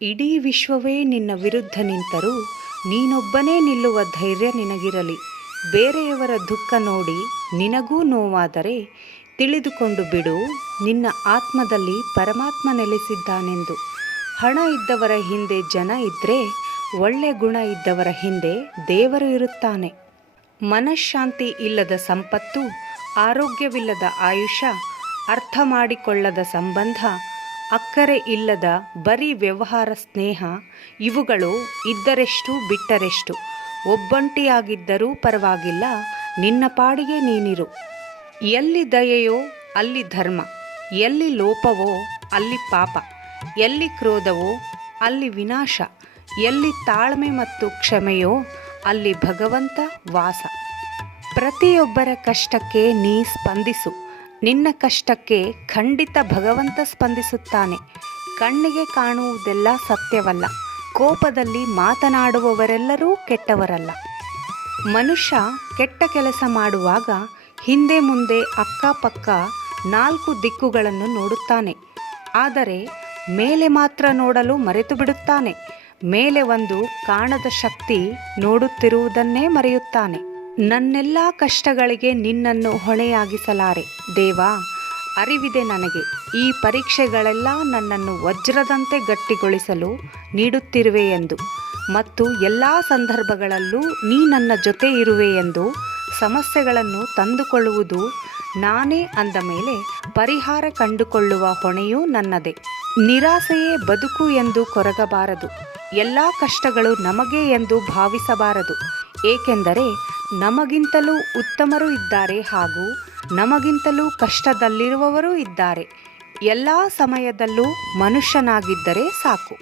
ಇಡೀ ವಿಶ್ವವೇ ನಿನ್ನ ವಿರುದ್ಧ ನಿಂತರೂ ನೀನೊಬ್ಬನೇ ನಿಲ್ಲುವ ಧೈರ್ಯ ನಿನಗಿರಲಿ. ಬೇರೆಯವರ ದುಃಖ ನೋಡಿ ನಿನಗೂ ನೋವಾದರೆ ತಿಳಿದುಕೊಂಡು ಬಿಡು, ನಿನ್ನ ಆತ್ಮದಲ್ಲಿ ಪರಮಾತ್ಮ ನೆಲೆಸಿದ್ದಾನೆಂದು. ಹಣ ಇದ್ದವರ ಹಿಂದೆ ಜನ ಇದ್ದರೆ, ಒಳ್ಳೆ ಗುಣ ಇದ್ದವರ ಹಿಂದೆ ದೇವರು ಇರುತ್ತಾನೆ. ಮನಃಶಾಂತಿ ಇಲ್ಲದ ಸಂಪತ್ತು, ಆರೋಗ್ಯವಿಲ್ಲದ ಆಯುಷ್ಯ, ಅರ್ಥ ಮಾಡಿಕೊಳ್ಳದ ಸಂಬಂಧ, ಅಕ್ಕರೆ ಇಲ್ಲದ ಬರೀ ವ್ಯವಹಾರ ಸ್ನೇಹ, ಇವುಗಳು ಇದ್ದರೆಷ್ಟು ಬಿಟ್ಟರೆಷ್ಟು. ಒಬ್ಬಂಟಿಯಾಗಿದ್ದರೂ ಪರವಾಗಿಲ್ಲ, ನಿನ್ನ ಪಾಡಿಗೆ ನೀನಿರು. ಎಲ್ಲಿ ದಯೆಯೋ ಅಲ್ಲಿ ಧರ್ಮ, ಎಲ್ಲಿ ಲೋಪವೋ ಅಲ್ಲಿ ಪಾಪ, ಎಲ್ಲಿ ಕ್ರೋಧವೋ ಅಲ್ಲಿ ವಿನಾಶ, ಎಲ್ಲಿ ತಾಳ್ಮೆ ಮತ್ತು ಕ್ಷಮೆಯೋ ಅಲ್ಲಿ ಭಗವಂತ ವಾಸ. ಪ್ರತಿಯೊಬ್ಬರ ಕಷ್ಟಕ್ಕೆ ನೀ ಸ್ಪಂದಿಸು. ನಿನ್ನ ಕಷ್ಟಕ್ಕೆ ಖಂಡಿತ ಭಗವಂತ ಸ್ಪಂದಿಸುತ್ತಾನೆ. ಕಣ್ಣಿಗೆ ಕಾಣುವುದೆಲ್ಲ ಸತ್ಯವಲ್ಲ. ಕೋಪದಲ್ಲಿ ಮಾತನಾಡುವವರೆಲ್ಲರೂ ಕೆಟ್ಟವರಲ್ಲ. ಮನುಷ್ಯ ಕೆಟ್ಟ ಕೆಲಸ ಮಾಡುವಾಗ ಹಿಂದೆ ಮುಂದೆ ಅಕ್ಕಪಕ್ಕ 4 ದಿಕ್ಕುಗಳನ್ನು ನೋಡುತ್ತಾನೆ. ಆದರೆ ಮೇಲೆ ಮಾತ್ರ ನೋಡಲು ಮರೆತು ಬಿಡುತ್ತಾನೆ. ಮೇಲೆ ಒಂದು ಕಾಣದ ಶಕ್ತಿ ನೋಡುತ್ತಿರುವುದನ್ನೇ ಮರೆಯುತ್ತಾನೆ. ನನ್ನೆಲ್ಲ ಕಷ್ಟಗಳಿಗೆ ನಿನ್ನನ್ನು ಹೊಣೆಯಾಗಿಸಲಾರೆ ದೇವಾ. ಅರಿವಿದೆ ನನಗೆ, ಈ ಪರೀಕ್ಷೆಗಳೆಲ್ಲ ನನ್ನನ್ನು ವಜ್ರದಂತೆ ಗಟ್ಟಿಗೊಳಿಸಲು ನೀಡುತ್ತಿರುವೆ ಎಂದು, ಮತ್ತು ಎಲ್ಲ ಸಂದರ್ಭಗಳಲ್ಲೂ ನೀ ನನ್ನ ಜೊತೆ ಇರುವೆ ಎಂದು. ಸಮಸ್ಯೆಗಳನ್ನು ತಂದುಕೊಳ್ಳುವುದು ನಾನೇ ಅಂದ ಮೇಲೆ ಪರಿಹಾರ ಕಂಡುಕೊಳ್ಳುವ ಹೊಣೆಯೂ ನನ್ನದೇ. ನಿರಾಸೆಯೇ ಬದುಕು ಎಂದು ಕೊರಗಬಾರದು. ಎಲ್ಲ ಕಷ್ಟಗಳು ನಮಗೆ ಎಂದು ಭಾವಿಸಬಾರದು. ಏಕೆಂದರೆ ನಮಗಿಂತಲೂ ಉತ್ತಮರು ಇದ್ದಾರೆ, ಹಾಗೂ ನಮಗಿಂತಲೂ ಕಷ್ಟದಲ್ಲಿರುವವರೂ ಇದ್ದಾರೆ. ಎಲ್ಲ ಸಮಯದಲ್ಲೂ ಮನುಷ್ಯನಾಗಿದ್ದರೆ ಸಾಕು.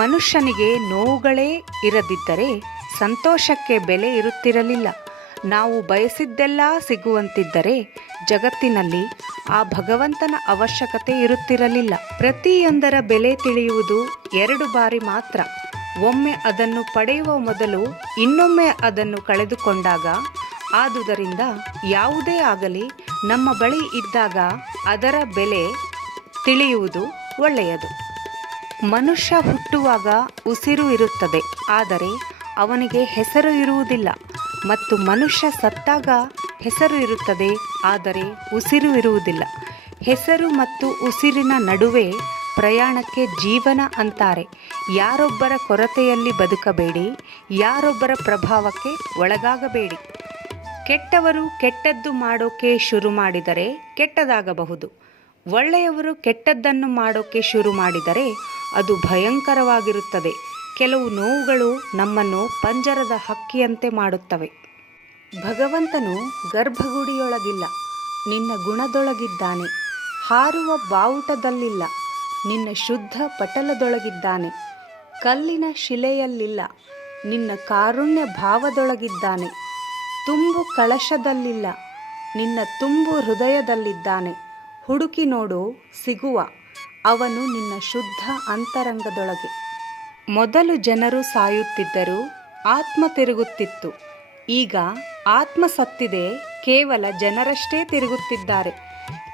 ಮನುಷ್ಯನಿಗೆ ನೋವುಗಳೇ ಇರದಿದ್ದರೆ ಸಂತೋಷಕ್ಕೆ ಬೆಲೆ ಇರುತ್ತಿರಲಿಲ್ಲ. ನಾವು ಬಯಸಿದ್ದೆಲ್ಲ ಸಿಗುವಂತಿದ್ದರೆ ಜಗತ್ತಿನಲ್ಲಿ ಆ ಭಗವಂತನ ಅವಶ್ಯಕತೆ ಇರುತ್ತಿರಲಿಲ್ಲ. ಪ್ರತಿಯೊಂದರ ಬೆಲೆ ತಿಳಿಯುವುದು 2 ಬಾರಿ ಮಾತ್ರ. ಒಮ್ಮೆ ಅದನ್ನು ಪಡೆಯುವ ಮೊದಲು ಇನ್ನೊಮ್ಮೆ ಅದನ್ನು ಕಳೆದುಕೊಂಡಾಗ. ಆದುದರಿಂದ ಯಾವುದೇ ಆಗಲಿ ನಮ್ಮ ಬಳಿ ಇದ್ದಾಗ ಅದರ ಬೆಲೆ ತಿಳಿಯುವುದು ಒಳ್ಳೆಯದು. ಮನುಷ್ಯ ಹುಟ್ಟುವಾಗ ಉಸಿರು ಇರುತ್ತದೆ, ಆದರೆ ಅವನಿಗೆ ಹೆಸರು ಇರುವುದಿಲ್ಲ. ಮತ್ತು ಮನುಷ್ಯ ಸತ್ತಾಗ ಹೆಸರು ಇರುತ್ತದೆ, ಆದರೆ ಉಸಿರು ಇರುವುದಿಲ್ಲ. ಹೆಸರು ಮತ್ತು ಉಸಿರಿನ ನಡುವೆ ಪ್ರಯಾಣಕ್ಕೆ ಜೀವನ ಅಂತಾರೆ. ಯಾರೊಬ್ಬರ ಕೊರತೆಯಲ್ಲಿ ಬದುಕಬೇಡಿ, ಯಾರೊಬ್ಬರ ಪ್ರಭಾವಕ್ಕೆ ಒಳಗಾಗಬೇಡಿ. ಕೆಟ್ಟವರು ಕೆಟ್ಟದ್ದು ಮಾಡೋಕೆ ಶುರು ಮಾಡಿದರೆ ಕೆಟ್ಟದಾಗಬಹುದು. ಒಳ್ಳೆಯವರು ಕೆಟ್ಟದ್ದನ್ನು ಮಾಡೋಕೆ ಶುರು ಮಾಡಿದರೆ ಅದು ಭಯಂಕರವಾಗಿರುತ್ತದೆ. ಕೆಲವು ನೋವುಗಳು ನಮ್ಮನ್ನು ಪಂಜರದ ಹಕ್ಕಿಯಂತೆ ಮಾಡುತ್ತವೆ. ಭಗವಂತನು ಗರ್ಭಗುಡಿಯೊಳಗಿಲ್ಲ, ನಿನ್ನ ಗುಣದೊಳಗಿದ್ದಾನೆ. ಹಾರುವ ಬಾವುಟದಲ್ಲಿಲ್ಲ, ನಿನ್ನ ಶುದ್ಧ ಪಟಲದೊಳಗಿದ್ದಾನೆ. ಕಲ್ಲಿನ ಶಿಲೆಯಲ್ಲಿಲ್ಲ, ನಿನ್ನ ಕಾರುಣ್ಯ ಭಾವದೊಳಗಿದ್ದಾನೆ. ತುಂಬು ಕಳಶದಲ್ಲಿಲ್ಲ, ನಿನ್ನ ತುಂಬು ಹೃದಯದಲ್ಲಿದ್ದಾನೆ. ಹುಡುಕಿ ನೋಡು, ಸಿಗುವ. ಅವನು ನಿನ್ನ ಶುದ್ಧ ಅಂತರಂಗದೊಳಗೆ. ಮೊದಲು ಜನರು ಸಾಯುತ್ತಿದ್ದರು, ಆತ್ಮ ತಿರುಗುತ್ತಿತ್ತು. ಈಗ ಆತ್ಮ ಸತ್ತಿದೆ, ಕೇವಲ ಜನರಷ್ಟೇ ತಿರುಗುತ್ತಿದ್ದಾರೆ.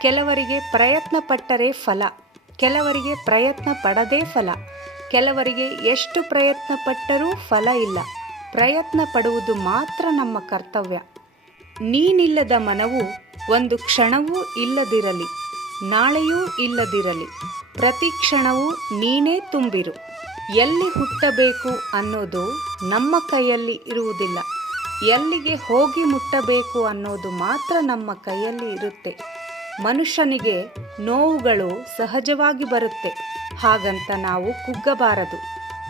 ಕೆಲವರಿಗೆ ಪ್ರಯತ್ನ ಪಟ್ಟರೆ ಫಲ, ಕೆಲವರಿಗೆ ಪ್ರಯತ್ನ ಪಡದೇ ಫಲ, ಕೆಲವರಿಗೆ ಎಷ್ಟು ಪ್ರಯತ್ನ ಪಟ್ಟರೂ ಫಲ ಇಲ್ಲ. ಪ್ರಯತ್ನ ಪಡುವುದು ಮಾತ್ರ ನಮ್ಮ ಕರ್ತವ್ಯ. ನೀನಿಲ್ಲದ ಮನವು ಒಂದು ಕ್ಷಣವೂ ಇಲ್ಲದಿರಲಿ, ನಾಳೆಯೂ ಇಲ್ಲದಿರಲಿ. ಪ್ರತಿ ಕ್ಷಣವೂ ನೀನೇ ತುಂಬಿರು. ಎಲ್ಲಿ ಹುಟ್ಟಬೇಕು ಅನ್ನೋದು ನಮ್ಮ ಕೈಯಲ್ಲಿ ಇರುವುದಿಲ್ಲ. ಎಲ್ಲಿಗೆ ಹೋಗಿ ಮುಟ್ಟಬೇಕು ಅನ್ನೋದು ಮಾತ್ರ ನಮ್ಮ ಕೈಯಲ್ಲಿ ಇರುತ್ತೆ. ಮನುಷ್ಯನಿಗೆ ನೋವುಗಳು ಸಹಜವಾಗಿ ಬರುತ್ತೆ, ಹಾಗಂತ ನಾವು ಕುಗ್ಗಬಾರದು.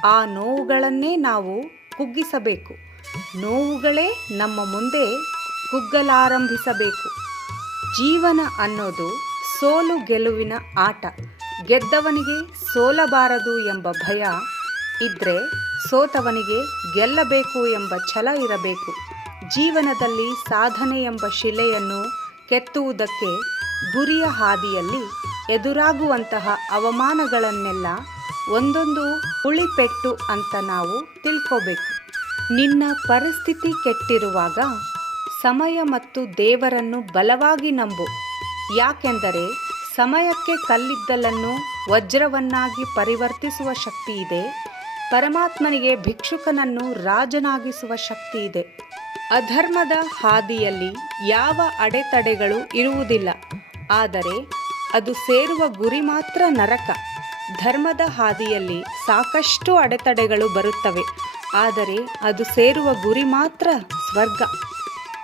ಆ ನೋವುಗಳನ್ನೇ ನಾವು ಕುಗ್ಗಿಸಬೇಕು. ನೋವುಗಳೇ ನಮ್ಮ ಮುಂದೆ ಕುಗ್ಗಲಾರಂಭಿಸಬೇಕು. ಜೀವನ ಅನ್ನೋದು ಸೋಲು ಗೆಲುವಿನ ಆಟ. ಗೆದ್ದವನಿಗೆ ಸೋಲಬಾರದು ಎಂಬ ಭಯ ಇದ್ದರೆ ಸೋತವನಿಗೆ ಗೆಲ್ಲಬೇಕು ಎಂಬ ಛಲ ಇರಬೇಕು. ಜೀವನದಲ್ಲಿ ಸಾಧನೆ ಎಂಬ ಶಿಲೆಯನ್ನು ಕೆತ್ತುವುದಕ್ಕೆ ಗುರಿಯ ಹಾದಿಯಲ್ಲಿ ಎದುರಾಗುವಂತಹ ಅವಮಾನಗಳನ್ನೆಲ್ಲ ಒಂದೊಂದು ಉಳಿಪೆಟ್ಟು ಅಂತ ನಾವು ತಿಳ್ಕೋಬೇಕು. ನಿನ್ನ ಪರಿಸ್ಥಿತಿ ಕೆಟ್ಟಿರುವಾಗ ಸಮಯ ಮತ್ತು ದೇವರನ್ನು ಬಲವಾಗಿ ನಂಬು. ಯಾಕೆಂದರೆ ಸಮಯಕ್ಕೆ ಕಲ್ಲಿದ್ದಲನ್ನು ವಜ್ರವನ್ನಾಗಿ ಪರಿವರ್ತಿಸುವ ಶಕ್ತಿ ಇದೆ. ಪರಮಾತ್ಮನಿಗೆ ಭಿಕ್ಷುಕನನ್ನು ರಾಜನಾಗಿಸುವ ಶಕ್ತಿ ಇದೆ. ಅಧರ್ಮದ ಹಾದಿಯಲ್ಲಿ ಯಾವ ಅಡೆತಡೆಗಳು ಇರುವುದಿಲ್ಲ, ಆದರೆ ಅದು ಸೇರುವ ಗುರಿ ಮಾತ್ರ ನರಕ. ಧರ್ಮದ ಹಾದಿಯಲ್ಲಿ ಸಾಕಷ್ಟು ಅಡೆತಡೆಗಳು ಬರುತ್ತವೆ, ಆದರೆ ಅದು ಸೇರುವ ಗುರಿ ಮಾತ್ರ ಸ್ವರ್ಗ.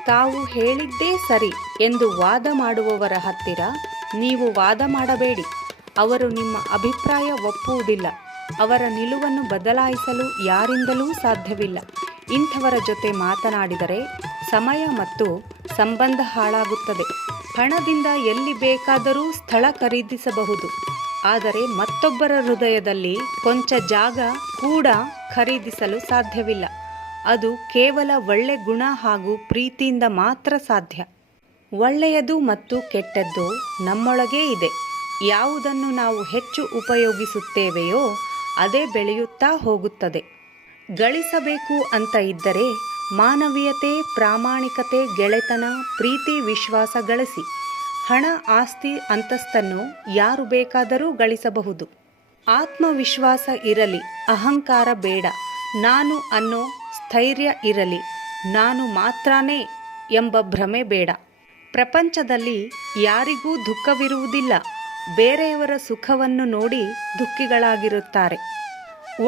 ತಾವು ಹೇಳಿದ್ದೇ ಸರಿ ಎಂದು ವಾದ ಮಾಡುವವರ ಹತ್ತಿರ ನೀವು ವಾದ ಮಾಡಬೇಡಿ. ಅವರು ನಿಮ್ಮ ಅಭಿಪ್ರಾಯ ಒಪ್ಪುವುದಿಲ್ಲ. ಅವರ ನಿಲುವನ್ನು ಬದಲಾಯಿಸಲು ಯಾರಿಂದಲೂ ಸಾಧ್ಯವಿಲ್ಲ. ಇಂಥವರ ಜೊತೆ ಮಾತನಾಡಿದರೆ ಸಮಯ ಮತ್ತು ಸಂಬಂಧ ಹಾಳಾಗುತ್ತದೆ. ಹಣದಿಂದ ಎಲ್ಲಿ ಬೇಕಾದರೂ ಸ್ಥಳ ಖರೀದಿಸಬಹುದು, ಆದರೆ ಮತ್ತೊಬ್ಬರ ಹೃದಯದಲ್ಲಿ ಕೊಂಚ ಜಾಗ ಕೂಡ ಖರೀದಿಸಲು ಸಾಧ್ಯವಿಲ್ಲ. ಅದು ಕೇವಲ ಒಳ್ಳೆ ಗುಣ ಹಾಗೂ ಪ್ರೀತಿಯಿಂದ ಮಾತ್ರ ಸಾಧ್ಯ. ಒಳ್ಳೆಯದು ಮತ್ತು ಕೆಟ್ಟದ್ದು ನಮ್ಮೊಳಗೇ ಇದೆ. ಯಾವುದನ್ನು ನಾವು ಹೆಚ್ಚು ಉಪಯೋಗಿಸುತ್ತೇವೆಯೋ ಅದೇ ಬೆಳೆಯುತ್ತಾ ಹೋಗುತ್ತದೆ. ಗಳಿಸಬೇಕು ಅಂತ ಇದ್ದರೆ ಮಾನವೀಯತೆ, ಪ್ರಾಮಾಣಿಕತೆ, ಗೆಳೆತನ, ಪ್ರೀತಿ, ವಿಶ್ವಾಸ ಗಳಿಸಿ. ಹಣ, ಆಸ್ತಿ, ಅಂತಸ್ತನ್ನು ಯಾರು ಬೇಕಾದರೂ ಗಳಿಸಬಹುದು. ಆತ್ಮವಿಶ್ವಾಸ ಇರಲಿ, ಅಹಂಕಾರ ಬೇಡ. ನಾನು ಅನ್ನೋ ಸ್ಥೈರ್ಯ ಇರಲಿ. ನಾನು ಮಾತ್ರನೇ ಎಂಬ ಭ್ರಮೆ ಬೇಡ. ಪ್ರಪಂಚದಲ್ಲಿ ಯಾರಿಗೂ ದುಃಖವಿರುವುದಿಲ್ಲ. ಬೇರೆಯವರ ಸುಖವನ್ನು ನೋಡಿ ದುಃಖಿಗಳಾಗಿರುತ್ತಾರೆ.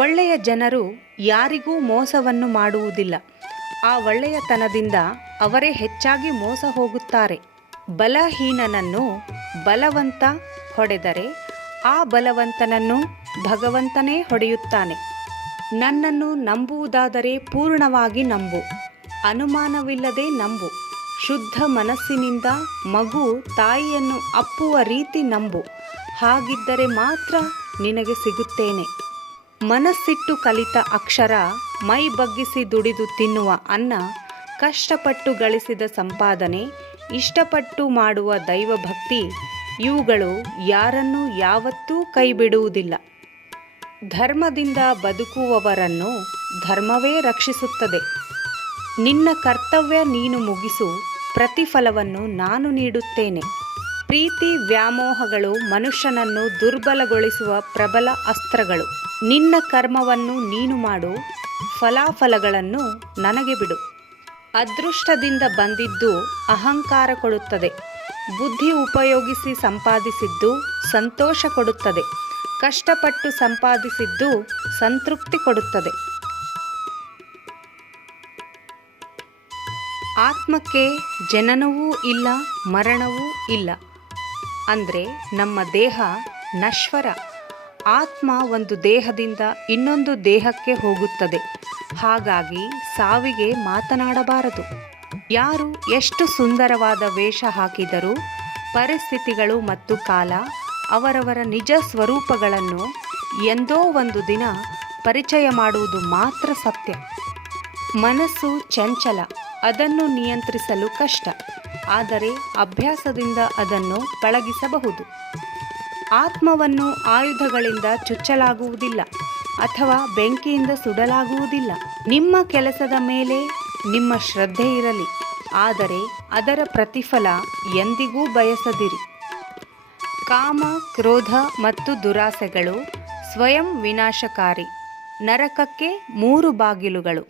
ಒಳ್ಳೆಯ ಜನರು ಯಾರಿಗೂ ಮೋಸವನ್ನು ಮಾಡುವುದಿಲ್ಲ. ಆ ಒಳ್ಳೆಯತನದಿಂದ ಅವರೇ ಹೆಚ್ಚಾಗಿ ಮೋಸ ಹೋಗುತ್ತಾರೆ. ಬಲಹೀನನನ್ನು ಬಲವಂತ ಹೊಡೆದರೆ ಆ ಬಲವಂತನನ್ನು ಭಗವಂತನೇ ಹೊಡೆಯುತ್ತಾನೆ. ನನ್ನನ್ನು ನಂಬುವುದಾದರೆ ಪೂರ್ಣವಾಗಿ ನಂಬು, ಅನುಮಾನವಿಲ್ಲದೆ ನಂಬು. ಶುದ್ಧ ಮನಸ್ಸಿನಿಂದ ಮಗು ತಾಯಿಯನ್ನು ಅಪ್ಪುವ ರೀತಿ ನಂಬು. ಹಾಗಿದ್ದರೆ ಮಾತ್ರ ನಿನಗೆ ಸಿಗುತ್ತೇನೆ. ಮನಸ್ಸಿಟ್ಟು ಕಲಿತ ಅಕ್ಷರ, ಮೈ ಬಗ್ಗಿಸಿ ದುಡಿದು ತಿನ್ನುವ ಅನ್ನ, ಕಷ್ಟಪಟ್ಟು ಗಳಿಸಿದ ಸಂಪಾದನೆ, ಇಷ್ಟಪಟ್ಟು ಮಾಡುವ ದೈವಭಕ್ತಿ, ಇವುಗಳು ಯಾರನ್ನೂ ಯಾವತ್ತೂ ಕೈಬಿಡುವುದಿಲ್ಲ. ಧರ್ಮದಿಂದ ಬದುಕುವವರನ್ನು ಧರ್ಮವೇ ರಕ್ಷಿಸುತ್ತದೆ. ನಿನ್ನ ಕರ್ತವ್ಯ ನೀನು ಮುಗಿಸು, ಪ್ರತಿಫಲವನ್ನು ನಾನು ನೀಡುತ್ತೇನೆ. ಪ್ರೀತಿ, ವ್ಯಾಮೋಹಗಳು ಮನುಷ್ಯನನ್ನು ದುರ್ಬಲಗೊಳಿಸುವ ಪ್ರಬಲ ಅಸ್ತ್ರಗಳು. ನಿನ್ನ ಕರ್ಮವನ್ನು ನೀನು ಮಾಡು, ಫಲಾಫಲಗಳನ್ನು ನನಗೆ ಬಿಡು. ಅದೃಷ್ಟದಿಂದ ಬಂದಿದ್ದು ಅಹಂಕಾರ ಕೊಡುತ್ತದೆ. ಬುದ್ಧಿ ಉಪಯೋಗಿಸಿ ಸಂಪಾದಿಸಿದ್ದು ಸಂತೋಷ ಕೊಡುತ್ತದೆ. ಕಷ್ಟಪಟ್ಟು ಸಂಪಾದಿಸಿದ್ದು ಸಂತೃಪ್ತಿ ಕೊಡುತ್ತದೆ. ಆತ್ಮಕ್ಕೆ ಜನನವೂ ಇಲ್ಲ, ಮರಣವೂ ಇಲ್ಲ. ಅಂದರೆ ನಮ್ಮ ದೇಹ ನಶ್ವರ. ಆತ್ಮ ಒಂದು ದೇಹದಿಂದ ಇನ್ನೊಂದು ದೇಹಕ್ಕೆ ಹೋಗುತ್ತದೆ. ಹಾಗಾಗಿ ಸಾವಿಗೆ ಮಾತನಾಡಬಾರದು. ಯಾರು ಎಷ್ಟು ಸುಂದರವಾದ ವೇಷ ಹಾಕಿದರೂ ಪರಿಸ್ಥಿತಿಗಳು ಮತ್ತು ಕಾಲ ಅವರವರ ನಿಜ ಸ್ವರೂಪಗಳನ್ನು ಎಂದೋ ಒಂದು ದಿನ ಪರಿಚಯ ಮಾಡುವುದು ಮಾತ್ರ ಸತ್ಯ. ಮನಸ್ಸು ಚಂಚಲ, ಅದನ್ನು ನಿಯಂತ್ರಿಸಲು ಕಷ್ಟ. ಆದರೆ ಅಭ್ಯಾಸದಿಂದ ಅದನ್ನು ಪಳಗಿಸಬಹುದು. ಆತ್ಮವನ್ನು ಆಯುಧಗಳಿಂದ ಚುಚ್ಚಲಾಗುವುದಿಲ್ಲ ಅಥವಾ ಬೆಂಕಿಯಿಂದ ಸುಡಲಾಗುವುದಿಲ್ಲ. ನಿಮ್ಮ ಕೆಲಸದ ಮೇಲೆ ನಿಮ್ಮ ಶ್ರದ್ಧೆ ಇರಲಿ, ಆದರೆ ಅದರ ಪ್ರತಿಫಲ ಎಂದಿಗೂ ಬಯಸದಿರಿ. ಕಾಮ, ಕ್ರೋಧ ಮತ್ತು ದುರಾಸೆಗಳು ಸ್ವಯಂ ವಿನಾಶಕಾರಿ. ನರಕಕ್ಕೆ 3 ಬಾಗಿಲುಗಳು.